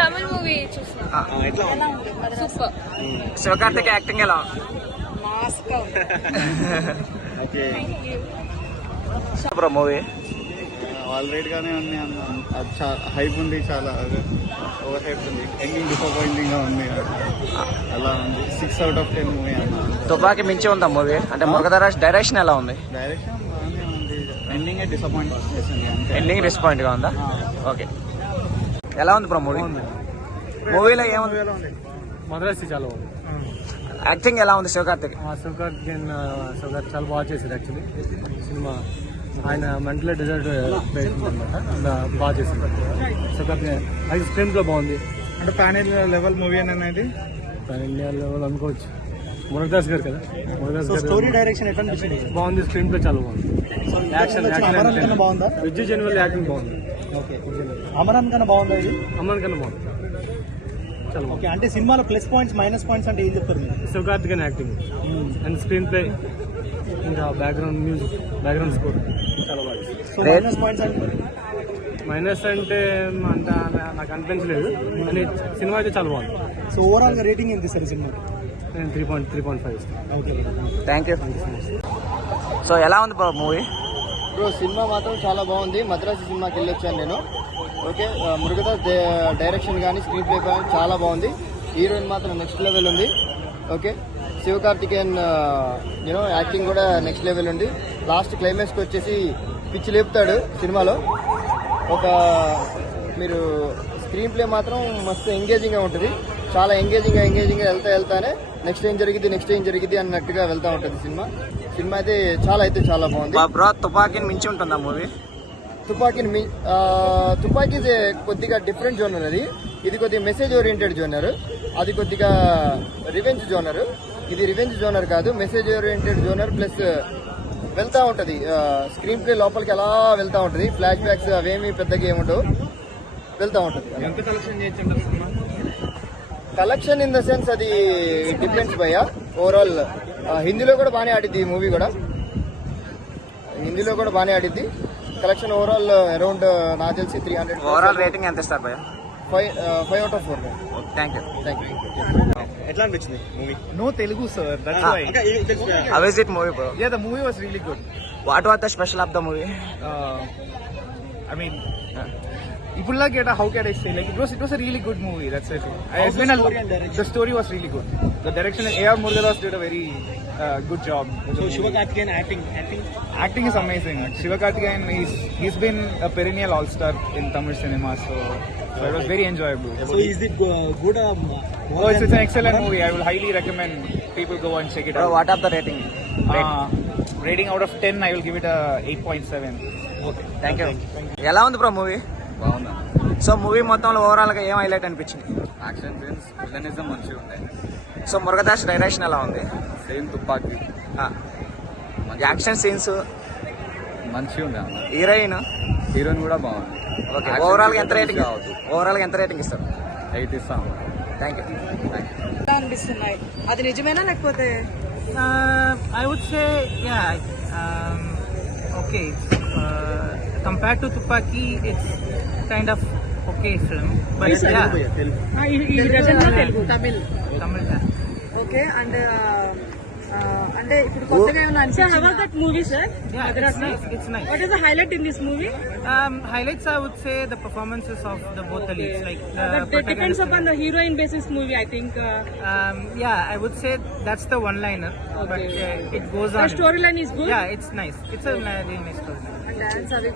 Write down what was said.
Tamil movie చూసిన super. Sivakarthik acting ఎలా bro movie? Already గానే ఉంది అన్న, హైప్ ఉంది, చాలా ఓవర్ హైప్ ఉంది, ఎండింగ్ డిసప్పాయింటింగ్ గా ఉంది, అలా ఉంది. 6 out of 10 మూవీ అన్న. తుపాకి మించి ఉందా మూవీ? అంటే మురుగదాస్ డైరెక్షన్ ఎలా ఉంది? డైరెక్షన్ బాగానే ఉంది, ఎండింగ్ డిసప్పాయింట్ చేసింది. ఎండింగ్ డిసప్పాయింట్ గా ఉందా? ఓకే. ఎలా ఉంది బ్రో మూవీ? మూవీలో ఏముంది? మద్రాసి చాలా బాగుంది. యాక్టింగ్ ఎలా ఉంది శివకార్తిక్? శివకార్తిక్ చాలా బాగా చేశారు యాక్చువల్లీ. సినిమా ఆయన మెంటల్ డిజర్ట్ పేషెంట్ అనమాట, బాగా చేశారు శివకార్తిక్. అది స్క్రీన్ ప్లే బాగుంది. అంటే పాన్ ఇండియా లెవెల్ మూవీ అనేది, పాన్ ఇండియా లెవెల్ అనుకోవచ్చు. మురుగదాస్ గారు కదా, మురుగదాస్ గారు. స్టోరీ డైరెక్షన్ ఎట్లా అనిపించింది? బాగుంది, స్క్రీన్ ప్లే చాలా బాగుంది. యాక్షన్ బాగుందా? విజయ్ జనవల్ యాక్టింగ్ బాగుంది. అమరాన్ కన్నా బాగుందా ఇది? అమ్మన్ కన్నా బాగుంది. చాలా ఓకే. అంటే సినిమాలో ప్లస్ పాయింట్స్ మైనస్ పాయింట్స్ అంటే ఏం చెప్తారు మీరు? Sivakarthik acting and screen play, ఇంకా బ్యాక్గ్రౌండ్ మ్యూజిక్, బ్యాక్గ్రౌండ్ స్కోర్ చాలా బాగా. సో మైనస్ పాయింట్స్ అంటే? మైనస్ అంటే అంత నాకు అనిపించలేదు, కానీ సినిమా అయితే చాలా బాగుంది. సో ఓవరాల్ గా రేటింగ్ ఎంత ఇస్తారు సినిమా? నేను 3.5 ఇస్తాను. Okay, thank you. సో ఎలా ఉంది బ్రో మూవీ? బ్రో సినిమా మాత్రం చాలా బాగుంది. మద్రాసి సినిమాకి వెళ్ళొచ్చాను నేను. ఓకే, మురుగదాస్ డైరెక్షన్ కానీ స్క్రీన్ ప్లే కానీ చాలా బాగుంది. హీరోయిన్ మాత్రం నెక్స్ట్ లెవెల్ ఉంది. ఓకే, శివకార్తికేయన్ యాక్టింగ్ కూడా నెక్స్ట్ లెవెల్ ఉంది. లాస్ట్ క్లైమాక్స్కి వచ్చేసి పిచ్చి లేపుతాడు సినిమాలో. మీరు స్క్రీన్ ప్లే మాత్రం మస్తు ఎంగేజింగ్గా ఉంటుంది. చాలా ఎంగేజింగ్గా వెళ్తానే నెక్స్ట్ ఏం జరిగింది అన్నట్టుగా వెళ్తూ ఉంటుంది సినిమా అయితే చాలా బాగుంది. బ్రో తుపాకీని మించి ఉంటుందా మూవీ? తుపాకీ కొద్దిగా డిఫరెంట్ జోనర్ అది. ఇది కొద్దిగా మెసేజ్ ఓరియంటెడ్ జోనర్, అది కొద్దిగా రివెంజ్ జోనర్. ఇది రివెంజ్ జోనర్ కాదు, మెసేజ్ ఓరియంటెడ్ జోనర్. ప్లస్ వెళ్తా ఉంటది స్క్రీన్ ప్లే లోపలికి ఎలా వెళ్తా ఉంటది. ఫ్లాష్ బ్యాక్స్ అవేమి పెద్దగా ఏముండవు, వెళ్తా ఉంటది. కలెక్షన్ ఇన్ ద సెన్స్ అది డిపెండ్స్ భయ్యా. ఓవరాల్ హిందీలో కూడా బాగానే ఆడిద్ది ఈ మూవీ కూడా. కలెక్షన్ ఓవరాల్ అరౌండ్ నాకు తెలిసి 300. ఓవరాల్ రేటింగ్ ఎంత ఇస్తారు భయ్యా? 5 out of 4. Thank you. ఎట్లా అనిపించింది movie? No Telugu sir, that's why. How is it movie bro? Yeah, the movie was really good. What was the special of the movie? I mean, how can I say? Like it was a really good movie. That's it. The story was really good. The direction, A.R. Murugadas did a very good job. So Sivakarthikeyan acting is amazing. Sivakarthikeyan he's been a perennial all-star in Tamil cinema. So it was very enjoyable. So is it good? It's an excellent movie. I will highly recommend people go and check it Bro, out. what of the rating? Rating out of 10, I will give it a 8.7. Okay, thank you. ఎలా ఉంది bro movie? బాగుందా? So movie మొత్తంలో overall గా ఏం highlight అనిపించింది? Action scenes, villainism మంచిగా ఉంటాయి. So Murugadoss direction ఎలా ఉంది? సేమ్ తుపాకి యాక్షన్ సీన్స్ మంచిగా ఉంది. హీరోయిన్ కూడా బాగుంది. ఓకే, ఓవరాల్ గా ఎంత రేటింగ్ ఇస్తారు? 8 ఇస్తాం. Thank you. అనిపిస్తున్నాయి. అది నిజమేనా లేకపోతే? I would say, okay. Compared to Tupaki, it's kind of okay film. But yeah. He doesn't know Telugu, Tamil. Okay, and అంటే ఇప్పుడు కొత్తగా ఏమైనా అనిపించిందా? How was that movie, sir? Yeah, it's nice. What is the highlight in this movie? Highlights, I would say the performances of both the leads. Like that depends upon the heroine basis movie, I think. I would say that's the one-liner. Okay. But it goes on. The storyline is good. Yeah, it's nice. It's a really nice storyline. And dance